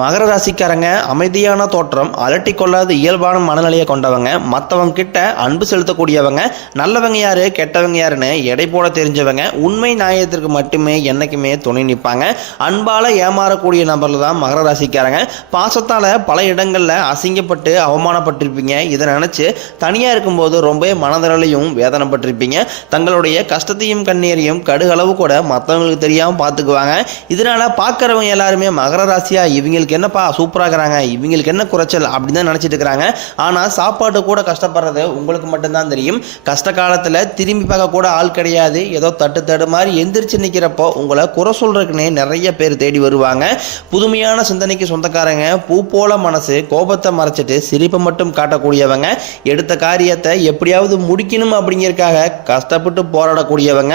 மகர ராசிக்காரங்க அமைதியான தோற்றம் அலட்டி கொள்ளாத இயல்பான மனநிலையை கொண்டவங்க மற்றவங்க கிட்ட அன்பு செலுத்தக்கூடியவங்க நல்லவங்க யாரு கெட்டவங்க யாருன்னு எடை போட தெரிஞ்சவங்க உண்மை நியாயத்திற்கு மட்டுமே என்னைக்குமே துணை நிற்பாங்க. அன்பால ஏமாறக்கூடிய நபரில் தான் மகர ராசிக்காரங்க. பாசத்தால பல இடங்கள்ல அசிங்கப்பட்டு அவமானப்பட்டிருப்பீங்க. இதை நினைச்சு தனியா இருக்கும்போது ரொம்பவே மனதளவிலையும் வேதனைப்பட்டிருப்பீங்க. தங்களுடைய கஷ்டத்தையும் கண்ணீரையும் கடுகளவு கூட மற்றவங்களுக்கு தெரியாம பார்த்துக்குவாங்க இதனால பார்க்குறவங்க எல்லாருமே மகர ராசியா இவங்களுக்கு என்னப்பா சூப்பராக இருக்கிறாங்க? இவங்களுக்கு என்ன குறைச்சல்? அப்படின்னு தான் நினச்சிட்டு இருக்கிறாங்க. ஆனால் சாப்பாடு கூட கஷ்டப்படுறது உங்களுக்கு மட்டும்தான் தெரியும். கஷ்ட காலத்தில் திரும்பி பார்க்க கூட ஆள் கிடையாது. ஏதோ தட்டு தடு மாதிரி எந்திரிச்சு நிற்கிறப்போ உங்களை குறை சொல்கிறதுக்குன்னே நிறைய பேர் தேடி வருவாங்க. புதுமையான சிந்தனைக்கு சொந்தக்காரங்க பூ போல மனசு கோபத்தை மறைச்சிட்டு சிரிப்பை மட்டும் காட்டக்கூடியவங்க எடுத்த காரியத்தை எப்படியாவது முடிக்கணும் அப்படிங்கிறதுக்காக கஷ்டப்பட்டு போராடக்கூடியவங்க.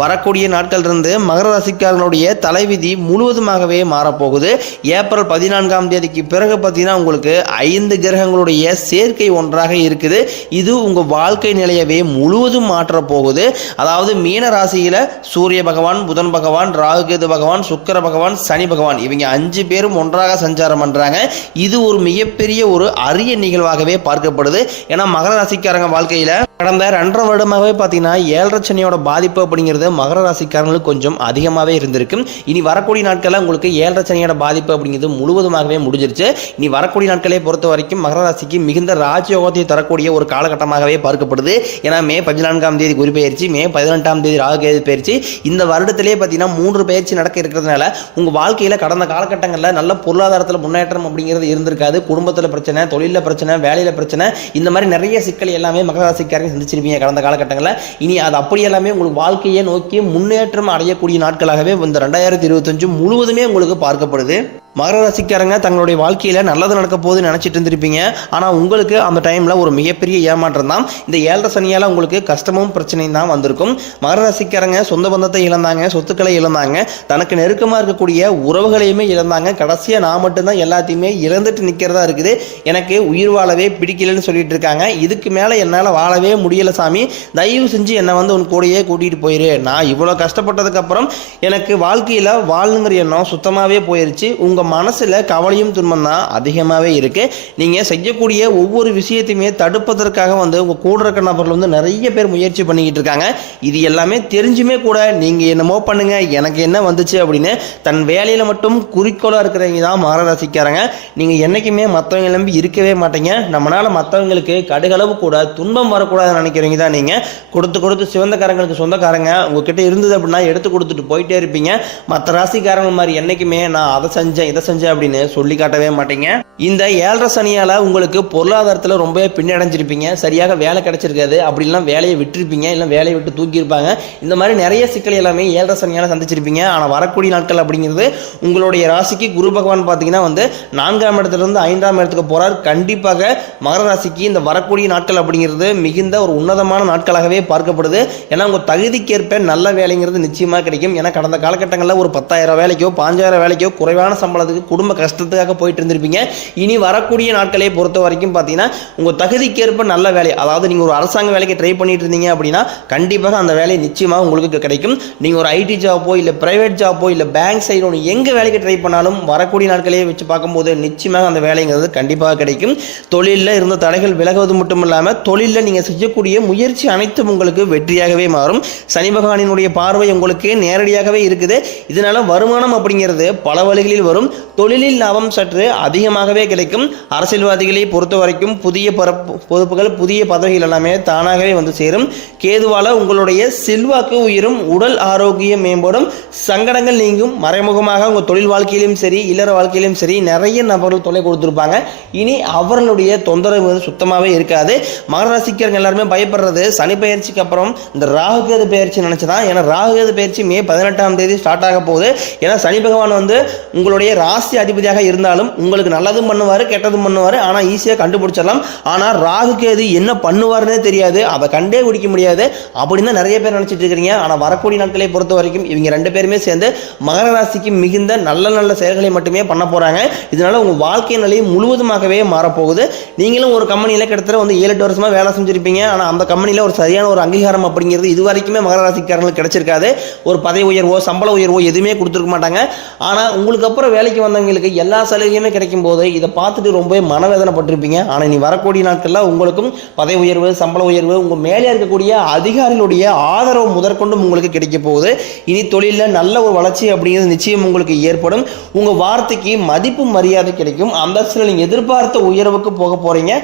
வரக்கூடிய நாட்களிலிருந்து மகர ராசிக்காரர்களுடைய தலைவிதி முழுவதுமாகவே மாறப்போகுது. ஏப்ரல் பதினான்காம் தேதிக்கு பிறகு பார்த்தீங்கன்னா உங்களுக்கு ஐந்து கிரகங்களுடைய சேர்க்கை ஒன்றாக இருக்குது. இது உங்கள் வாழ்க்கை நிலையவே முழுவதும் மாற்றப் போகுது அதாவது மீன ராசியில் சூரிய பகவான் புதன் பகவான் ராகுகேது பகவான் சுக்கர பகவான் சனி பகவான் இவங்க அஞ்சு பேரும் ஒன்றாக சஞ்சாரம் பண்ணுறாங்க இது ஒரு மிகப்பெரிய ஒரு அரிய நிகழ்வாகவே பார்க்கப்படுது. ஏன்னா மகர ராசிக்காரங்க வாழ்க்கையில் கடந்த ரெண்டரை வருடமாகவே பார்த்தீங்கன்னா ஏழரை சனியோட பாதிப்பு அப்படிங்கிறது மகர ராசிக்காரங்களுக்கு கொஞ்சம் அதிகமாகவே இருந்திருக்கு. இனி வரக்கூடிய நாட்களில் உங்களுக்கு ஏழரை சனியோட பாதிப்பு அப்படிங்கிறது முழுவதுமாகவே முடிஞ்சிருச்சு. இனி வரக்கூடிய நாட்களை பொறுத்த வரைக்கும் மகர ராசிக்கு மிகுந்த ராஜயோகத்தை தரக்கூடிய ஒரு காலகட்டமாகவே பார்க்கப்படுது. ஏன்னா மே பதினான்காம் தேதி குரு பயிற்சி மே பதினெட்டாம் தேதி ராகுகேது பயிற்சி இந்த வருடத்திலே பார்த்தீங்கன்னா மூன்று பயிற்சி நடக்க இருக்கிறதுனால உங்கள் வாழ்க்கையில் கடந்த காலகட்டங்களில் நல்ல பொருளாதாரத்தில் முன்னேற்றம் அப்படிங்கிறது இருந்திருக்காது. குடும்பத்தில் பிரச்சனை தொழிலில் பிரச்சனை வேலையில் பிரச்சனை இந்த மாதிரி நிறைய சிக்கல் எல்லாமே மகர ராசிக்காரங்க சந்திச்சிருப்பீங்க கடந்த காலகட்டங்களில். இனி அது அப்படி எல்லாமே உங்களுக்கு வாழ்க்கையை நோக்கி முன்னேற்றம் அடையக்கூடிய நாட்களாகவே இந்த ரெண்டாயிரத்தி இருபத்தஞ்சு முழுவதுமே உங்களுக்கு பார்க்கப்படுது. மகர ராசிக்காரங்க தங்களுடைய வாழ்க்கையில் நல்லது நடக்க போகுதுன்னு நினச்சிட்டு இருந்திருப்பீங்க. ஆனால் உங்களுக்கு அந்த டைமில் ஒரு மிகப்பெரிய ஏமாற்றம் தான். இந்த ஏழரை சனியால் உங்களுக்கு கஷ்டமும் பிரச்சனையும் தான் வந்திருக்கும். மகர ராசிக்காரங்க சொந்த பந்தத்தை இழந்தாங்க சொத்துக்களை இழந்தாங்க. தனக்கு நெருக்கமாக இருக்கக்கூடிய உறவுகளையுமே இழந்தாங்க. கடைசியாக நான் மட்டும்தான் எல்லாத்தையுமே இழந்துட்டு நிற்கிறதா இருக்குது. எனக்கு உயிர் வாழவே பிடிக்கலன்னு சொல்லிட்டு இருக்காங்க. இதுக்கு மேலே என்னால் வாழவே முடியல சாமி. தயவு செஞ்சு என்னை வந்து உன் கூடயே கூட்டிகிட்டு போயிரு. நான் இவ்வளோ கஷ்டப்பட்டதுக்கப்புறம் எனக்கு வாழ்க்கையில் வாழணுங்கிற எண்ணம் சுத்தமாகவே போயிருச்சு. உங்கள் மனசில் கவலையும் துன்பம் தான் அதிகமாகவே இருக்குது நீங்கள் செய்யக்கூடிய ஒவ்வொரு விஷயத்தையுமே தடுப்பதற்காக வந்து உங்கள் கூட இருக்க நபர்கள் வந்து நிறைய பேர் முயற்சி பண்ணிக்கிட்டு இருக்காங்க. இது எல்லாமே தெரிஞ்சுமே கூட நீங்கள் என்னமோ பண்ணுங்கள் எனக்கு என்ன வந்துச்சு அப்படின்னு தன் வேலையில் மட்டும் குறிக்கோளாக இருக்கிறவங்க தான் மாற ரசிக்காரங்க நீங்கள் என்றைக்குமே மற்றவங்க நம்பி இருக்கவே மாட்டீங்க. நம்மளால் மற்றவங்களுக்கு கடுகளவு கூட துன்பம் வரக்கூடாதுன்னு நினைக்கிறீங்க தான் நீங்கள் கொடுத்து கொடுத்து சிவந்தக்காரங்களுக்கு சொந்தக்காரங்க உங்ககிட்ட இருந்தது அப்படின்னா எடுத்து கொடுத்துட்டு போயிட்டே இருப்பீங்க. மற்ற ராசிக்காரங்க மாதிரி என்றைக்குமே நான் அதை செஞ்சேன் எதை செஞ்சேன் அப்படின்னு சொல்லி காட்டவே மாட்டீங்க. இந்த ஏழரை சனியால் உங்களுக்கு பொருளாதாரத்தில் ரொம்பவே பின்னடைஞ்சிருப்பீங்க. சரியாக வேலை கிடைச்சிருக்காது. அப்படிலாம் வேலையை விட்டுருப்பீங்க. இல்லை வேலையை விட்டு தூக்கியிருப்பாங்க. இந்த மாதிரி நிறைய சிக்கல் எல்லாமே ஏழரை சனியால் சந்திச்சிருப்பீங்க. ஆனால் வரக்கூடிய நாட்கள் அப்படிங்கிறது உங்களுடைய ராசிக்கு குரு பகவான் பார்த்தீங்கன்னா வந்து நான்காம் இடத்துலேருந்து ஐந்தாம் இடத்துக்கு போகிறார் கண்டிப்பாக மகர ராசிக்கு இந்த வரக்கூடிய நாட்கள் அப்படிங்கிறது மிகுந்த ஒரு உன்னதமான நாட்களாகவே பார்க்கப்படுது. ஏன்னா உங்கள் தகுதிக்கேற்ப நல்ல வேலைங்கிறது நிச்சயமாக கிடைக்கும். ஏன்னா கடந்த காலகட்டங்களில் ஒரு பத்தாயிரம் வேலைக்கோ பாஞ்சாயிரம் வேலைக்கோ குறைவான சம்பளம் சம்பளத்துக்கு குடும்ப கஷ்டத்துக்காக போயிட்டு இருந்திருப்பீங்க. இனி வரக்கூடிய நாட்களை பொறுத்த வரைக்கும் பார்த்தீங்கன்னா உங்கள் தகுதிக்கேற்ப நல்ல வேலை அதாவது நீங்கள் ஒரு அரசாங்க வேலைக்கு ட்ரை பண்ணிட்டு இருந்தீங்க அப்படின்னா கண்டிப்பாக அந்த வேலை நிச்சயமாக உங்களுக்கு கிடைக்கும். நீங்கள் ஒரு ஐடி ஜாப்போ இல்லை ப்ரைவேட் ஜாப்போ இல்லை பேங்க் சைடு ஒன்று எங்கே வேலைக்கு ட்ரை பண்ணாலும் வரக்கூடிய நாட்களே வச்சு பார்க்கும்போது நிச்சயமாக அந்த வேலைங்கிறது கண்டிப்பாக கிடைக்கும். தொழிலில் இருந்த தடைகள் விலகுவது மட்டும் இல்லாமல் தொழிலில் நீங்கள் செய்யக்கூடிய முயற்சி அனைத்தும் உங்களுக்கு வெற்றியாகவே மாறும். சனி பகவானினுடைய பார்வை உங்களுக்கு நேரடியாகவே இருக்குது. இதனால் வருமானம் அப்படிங்கிறது பல வழிகளில் வரும். தொழிலில் லாபம் சற்று அதிகமாகவே கிடைக்கும். அரசியல்வாதிகளை பொறுத்த வரைக்கும் புதிய பொறுப்புகள் புதிய பதவிகள் எல்லாமே தானாகவே வந்து சேரும். கேதுவால உங்களுடைய செல்வாக்கு உயரும். உடல் ஆரோக்கியம் மேம்படும். சங்கடங்கள் நீங்கும். மறைமுகமாக உங்கள் தொழில் வாழ்க்கையிலும் சரி இல்லற வாழ்க்கையிலும் சரி நிறைய நபர்கள் தொலை கொடுத்துருப்பாங்க. இனி அவர்களுடைய தொந்தரவு வந்து சுத்தமாகவே இருக்காது. மகர ராசிக்காரங்க எல்லாருமே பயப்படுறது சனி பயிற்சிக்கு அப்புறம் இந்த ராகுகேது பயிற்சி நினச்சதான். ஏன்னா ராகுகேது பயிற்சி மே பதினெட்டாம் தேதி ஸ்டார்ட் ஆக போகுது. ஏன்னா சனி பகவான் வந்து உங்களுடைய ராசி அதிபதியாக இருந்தாலும் உங்களுக்கு நல்லதும் பண்ணுவார் கெட்டதும் பண்ணுவார். ஆனால் ஈஸியாக கண்டுபிடிச்சிடலாம். ஆனால் ராகு கேது என்ன பண்ணுவார்னே தெரியாது. அதை கண்டே குடிக்க முடியாது. அப்படின்னு தான் நிறைய பேர் நினச்சிட்டு இருக்கிறீங்க. ஆனால் வரக்கூடிய நாட்களை பொறுத்த வரைக்கும் இவங்க ரெண்டு பேருமே சேர்ந்து மகர ராசிக்கு மிகுந்த நல்ல நல்ல செயல்களை மட்டுமே பண்ண போகிறாங்க இதனால் உங்கள் வாழ்க்கை நிலையும் முழுவதுமாகவே மாறப்போகுது. நீங்களும் ஒரு கம்பெனியில் கிட்டத்தட்ட வந்து ஏழு எட்டு வருஷமாக வேலை செஞ்சுருப்பீங்க. ஆனால் அந்த கம்பெனியில் ஒரு சரியான ஒரு அங்கீகாரம் அப்படிங்கிறது இது வரைக்குமே மகர ராசிக்காரங்களுக்கு கிடைச்சிருக்காது. ஒரு பதவி உயர்வோ சம்பள உயர்வோ எதுவுமே கொடுத்துருக்க மாட்டாங்க. ஆனால் உங்களுக்கு அப்புறம் வேலை வேலைக்கு வந்தவங்களுக்கு எல்லா சலுகையுமே கிடைக்கும் போது இதை பார்த்துட்டு ரொம்பவே மனவேதனைப்பட்டிருப்பீங்க. ஆனால் நீ வரக்கூடிய நாட்களில் உங்களுக்கும் பதவி உயர்வு சம்பள உயர்வு உங்கள் மேலே இருக்கக்கூடிய அதிகாரிகளுடைய ஆதரவு முதற்கொண்டும் உங்களுக்கு கிடைக்க போகுது. இனி தொழிலில் நல்ல ஒரு வளர்ச்சி அப்படிங்கிறது நிச்சயம் உங்களுக்கு ஏற்படும். உங்கள் வார்த்தைக்கு மதிப்பு மரியாதை கிடைக்கும். அந்தஸ்தில் நீங்கள் எதிர்பார்த்த உயர்வுக்கு போக போகிறீங்க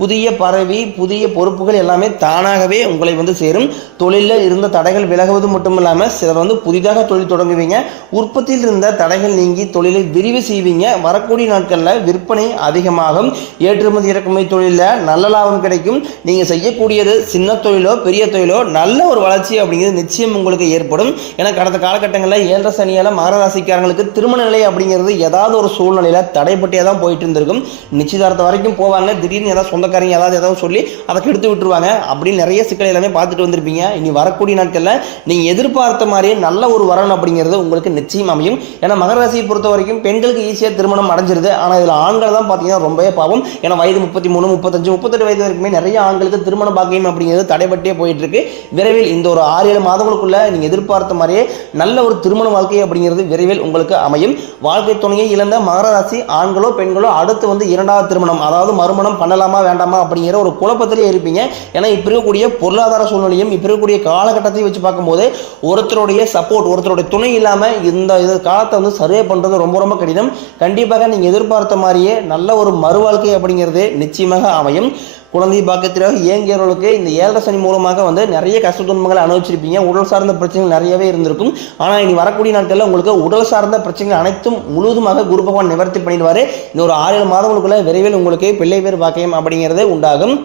புதிய பறவி புதிய பொறுப்புகள் எல்லாமே தானாகவே உங்களை வந்து சேரும். தொழிலில் இருந்த தடைகள் விலகுவது மட்டும் இல்லாமல் சிலர் வந்து புதிதாக தொழில் தொடங்குவீங்க. உற்பத்தியில் இருந்த தடைகள் நீங்கி தொழிலை விரிவு செய்வீங்க. வரக்கூடிய நாட்களில் விற்பனை அதிகமாகும். ஏற்றுமதி இறக்குமதி தொழிலில் நல்ல லாபம் கிடைக்கும். நீங்கள் செய்யக்கூடியது சின்ன தொழிலோ பெரிய தொழிலோ நல்ல ஒரு வளர்ச்சி அப்படிங்கிறது நிச்சயம் உங்களுக்கு ஏற்படும். ஏன்னா கடந்த காலகட்டங்களில் ஏழரை சனியால் மகர ராசிக்காரங்களுக்கு திருமண நிலை அப்படிங்கிறது ஏதாவது ஒரு சூழ்நிலையில் தடைப்பட்டே தான் போயிட்டு இருந்திருக்கும். நிச்சயதார்த்தம் வரைக்கும் போவாங்க. திடீர்னு ஏதாவது சொந்தக்காரங்க ஏதாவது ஏதாவது சொல்லி அதை கெடுத்து விட்டுருவாங்க. அப்படின்னு நிறைய சிக்கல் எல்லாமே பார்த்துட்டு வந்திருப்பீங்க. இனி வரக்கூடிய நாட்களில் நீங்கள் எதிர்பார்த்த மாதிரியே நல்ல ஒரு வரன் அப்படிங்கிறது உங்களுக்கு நிச்சயம் அமையும். ஏன்னா மகராசியை பொறுத்த வரைக்கும் பெண்களுக்கு ஈஸியாக திருமணம் அடைஞ்சிருது. ஆனால் இதில் ஆண்கள் தான் பார்த்தீங்கன்னா ரொம்பவே பாவம். ஏன்னா வயது முப்பத்தி மூணு முப்பத்தஞ்சு முப்பத்தெட்டு வயது வரைக்குமே நிறைய ஆண்களுக்கு திருமண பாக்கியம் அப்படிங்கிறது தடைபட்டே போயிட்டு இருக்கு விரைவில் இந்த ஒரு ஆறு ஏழு மாதங்களுக்குள்ள நீங்கள் எதிர்பார்த்த மாதிரியே நல்ல ஒரு திருமண வாழ்க்கை அப்படிங்கிறது விரைவில் உங்களுக்கு அமையும். வாழ்க்கை துணையை இழந்த மகர ராசி ஆண்களோ பெண்களோ அடுத்து வந்து இரண்டாவது திருமணம் அதாவது மறுமணம் பண்ணலாமா வேண்டாமா அப்படிங்கிற ஒரு குழப்பத்திலே இருப்பீங்க. ஏன்னா இப்போ இருக்கக்கூடிய பொருளாதார சூழ்நிலையும் இப்போ இருக்கக்கூடிய காலகட்டத்தையும் வச்சு பார்க்கும்போது ஒருத்தருடைய சப்போர்ட் ஒருத்தருடைய துணை இல்லாமல் இந்த இது காலத்தை வந்து சர்வே பண்ணுறது ரொம்ப ரொம்ப கடினம். கண்டிப்பாக நீங்கள் எதிர்பார்த்த மாதிரியே நல்ல ஒரு மறுவாழ்க்கை அப்படிங்கிறது நிச்சயமாக அமையும். குழந்தை பாக்கியத்திற்காக இயங்கியவர்களுக்கு இந்த ஏழரை சனி மூலமாக வந்து நிறைய கஷ்ட துன்பங்களை அனுபவிச்சிருப்பீங்க. உடல் சார்ந்த பிரச்சனைகள் நிறையவே இருந்திருக்கும். ஆனால் இனி வரக்கூடிய நாட்களில் உங்களுக்கு உடல் சார்ந்த பிரச்சனைகள் அனைத்தும் முழுவதுமாக குரு பகவான் நிவர்த்தி பண்ணிடுவார். இந்த ஒரு ஆறு ஏழு மாதங்களுக்குள்ள விரைவில் உங்களுக்கு பிள்ளை பேர் பாக்கியம் அப்படிங்கிறது உண்டாகும்.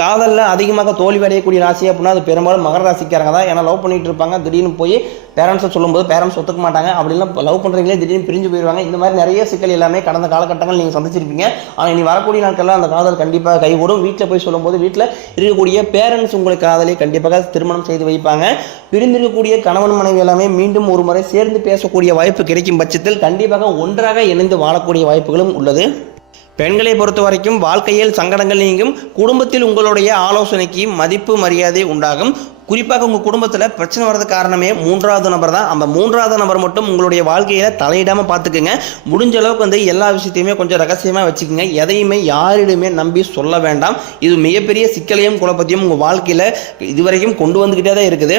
காதலில் அதிகமாக தோல்வி அடையக்கூடிய ராசி அப்படின்னா அது பெரும்பாலும் மகர ராசிக்காரங்க தான். ஏன்னா லவ் பண்ணிட்டு இருப்பாங்க. திடீர்னு போய் பேரண்ட்ஸை சொல்லும்போது பேரண்ட்ஸ் ஒத்துக்க மாட்டாங்க. அப்படிலாம் லவ் பண்ணுறீங்களே திடீர்னு பிரிஞ்சு போயிடுவாங்க இந்த மாதிரி நிறைய சிக்கல் எல்லாமே கடந்த காலகட்டங்கள் நீங்கள் சந்திச்சிருப்பீங்க. ஆனால் இனி வரக்கூடிய நாட்களில் அந்த காதல் கண்டிப்பாக கைகூடும். வீட்டில் போய் சொல்லும்போது வீட்டில் இருக்கக்கூடிய பேரண்ட்ஸ் உங்களுக்கு காதலை கண்டிப்பாக திருமணம் செய்து வைப்பாங்க. பிரிந்திருக்கக்கூடிய கணவன் மனைவி எல்லாமே மீண்டும் ஒரு முறை சேர்ந்து பேசக்கூடிய வாய்ப்பு கிடைக்கும் பட்சத்தில் கண்டிப்பாக ஒன்றாக இணைந்து வாழக்கூடிய வாய்ப்புகளும் உள்ளது. பெண்களை பொறுத்த வரைக்கும் வாழ்க்கையில் சங்கடங்கள் நீங்கும். குடும்பத்தில் உங்களுடைய ஆலோசனைக்கு மதிப்பு மரியாதை உண்டாகும். குறிப்பாக உங்கள் குடும்பத்தில் பிரச்சனை வர்றதுக்கு காரணமே மூன்றாவது நபர் தான். அந்த மூன்றாவது நபர் மட்டும் உங்களுடைய வாழ்க்கையில் தலையிடாமல் பார்த்துக்குங்க முடிஞ்ச அளவுக்கு வந்து எல்லா விஷயத்தையுமே கொஞ்சம் ரகசியமாக வச்சுக்கோங்க. எதையுமே யாரிடமே நம்பி சொல்ல வேண்டாம். இது மிகப்பெரிய சிக்கலையும் குழப்பத்தையும் உங்கள் வாழ்க்கையில் இதுவரைக்கும் கொண்டு வந்துக்கிட்டே தான் இருக்குது.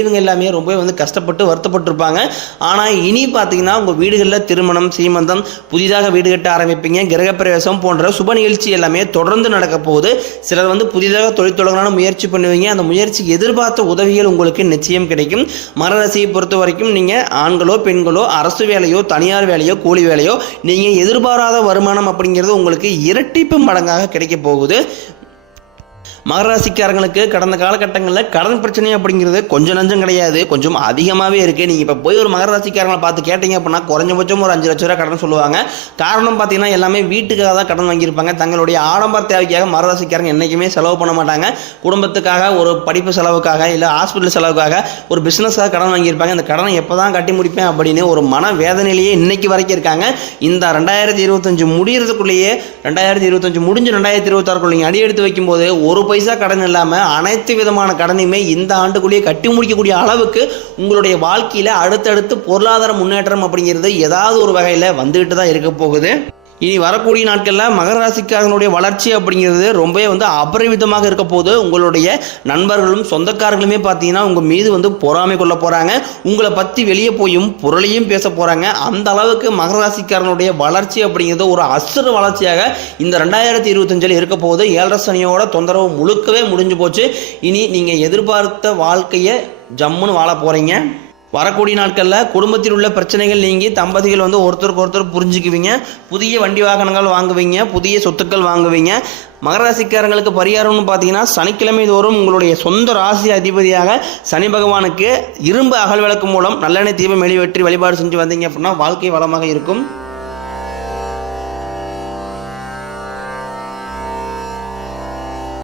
பெரியவங்க எல்லாமே ரொம்ப வந்து கஷ்டப்பட்டு வருத்தப்பட்டிருப்பாங்க. ஆனால் இனி பார்த்தீங்கன்னா உங்கள் வீடுகளில் திருமணம் சீமந்தம் புதிதாக வீடு கட்ட ஆரம்பிப்பீங்க. கிரகப்பிரவேசம் போன்ற சுப நிகழ்ச்சி எல்லாமே தொடர்ந்து நடக்க போகுது. சிலர் வந்து புதிதாக தொழில் தொடங்கலான முயற்சி பண்ணுவீங்க. அந்த முயற்சி எதிர்பார்த்த உதவிகள் உங்களுக்கு நிச்சயம் கிடைக்கும். மரராசியை பொறுத்த வரைக்கும் நீங்கள் ஆண்களோ பெண்களோ அரசு வேலையோ தனியார் வேலையோ கூலி வேலையோ நீங்கள் எதிர்பாராத வருமானம் அப்படிங்கிறது உங்களுக்கு இரட்டிப்பு மடங்காக கிடைக்க போகுது. மகராசிக்காரங்களுக்கு கடந்த காலகட்டங்களில் கடன் பிரச்சனை அப்படிங்கிறது கொஞ்சம் நஞ்சம் கிடையாது. கொஞ்சம் அதிகமாகவே இருக்குது நீங்கள் இப்போ போய் ஒரு மகராசிக்காரங்களை பார்த்து கேட்டீங்க அப்படின்னா குறைஞ்சபட்சம் ஒரு அஞ்சு லட்ச ரூபா கடன் சொல்லுவாங்க. காரணம் பார்த்தீங்கன்னா எல்லாமே வீட்டுக்காக தான் கடன் வாங்கியிருப்பாங்க. தங்களுடைய ஆடம்பர தேவைக்காக மகராசிக்காரங்க என்றைக்குமே செலவு பண்ண மாட்டாங்க. குடும்பத்துக்காக ஒரு படிப்பு செலவுக்காக இல்லை ஹாஸ்பிட்டல் செலவுக்காக ஒரு பிஸ்னஸாக கடன் வாங்கியிருப்பாங்க. அந்த கடனை எப்போ தான் கட்டி முடிப்பேன் அப்படின்னு ஒரு மன வேதனையிலேயே இன்னைக்கு வரைக்கும் இருக்காங்க. இந்த ரெண்டாயிரத்தி இருபத்தஞ்சு முடியறதுக்குள்ளேயே ரெண்டாயிரத்தி இருபத்தஞ்சு முடிஞ்சு ரெண்டாயிரத்தி இருபத்தாறுக்குள்ளே நீங்கள் அடி எடுத்து வைக்கும்போது ஒரு பைசா கடன் இல்லாமல் அனைத்து விதமான கடனையுமே இந்த ஆண்டுக்குள்ளேயே கட்டி முடிக்கக்கூடிய அளவுக்கு உங்களுடைய வாழ்க்கையில் அடுத்தடுத்து பொருளாதார முன்னேற்றம் அப்படிங்கிறது ஏதாவது ஒரு வகையில் வந்துக்கிட்டு தான் இருக்க போகுது. இனி வரக்கூடிய நாட்களில் மகர ராசிக்காரனுடைய வளர்ச்சி அப்படிங்கிறது ரொம்பவே வந்து அபரிவிதமாக இருக்க போது உங்களுடைய நண்பர்களும் சொந்தக்காரர்களுமே பார்த்தீங்கன்னா உங்கள் மீது வந்து பொறாமை கொள்ள போகிறாங்க உங்களை பற்றி வெளியே போயும் பொருளையும் பேச போகிறாங்க அந்த அளவுக்கு மகர ராசிக்காரனுடைய வளர்ச்சி அப்படிங்கிறது ஒரு அசுர வளர்ச்சியாக இந்த ரெண்டாயிரத்தி இருபத்தஞ்சில் இருக்க போது ஏழரை சனியோட தொந்தரவு முழுக்கவே முடிஞ்சு போச்சு. இனி நீங்கள் எதிர்பார்த்த வாழ்க்கையை ஜம்முன்னு வாழ போகிறீங்க வரக்கூடிய நாட்களில் குடும்பத்தில் உள்ள பிரச்சனைகள் நீங்கி தம்பதிகள் வந்து ஒருத்தருக்கு ஒருத்தர் புரிஞ்சுக்குவீங்க. புதிய வண்டி வாகனங்கள் வாங்குவீங்க. புதிய சொத்துக்கள் வாங்குவீங்க. மகர ராசிக்காரங்களுக்கு பரிகாரம்னு பார்த்தீங்கன்னா சனிக்கிழமை தோறும் உங்களுடைய சொந்த ராசி அதிபதியாக சனி பகவானுக்கு இரும்பு அகல் விளக்கு மூலம் நல்லெண்ணெய் தீபம் வெளிவற்றி வழிபாடு செஞ்சு வந்தீங்க அப்படின்னா வாழ்க்கை வளமாக இருக்கும்.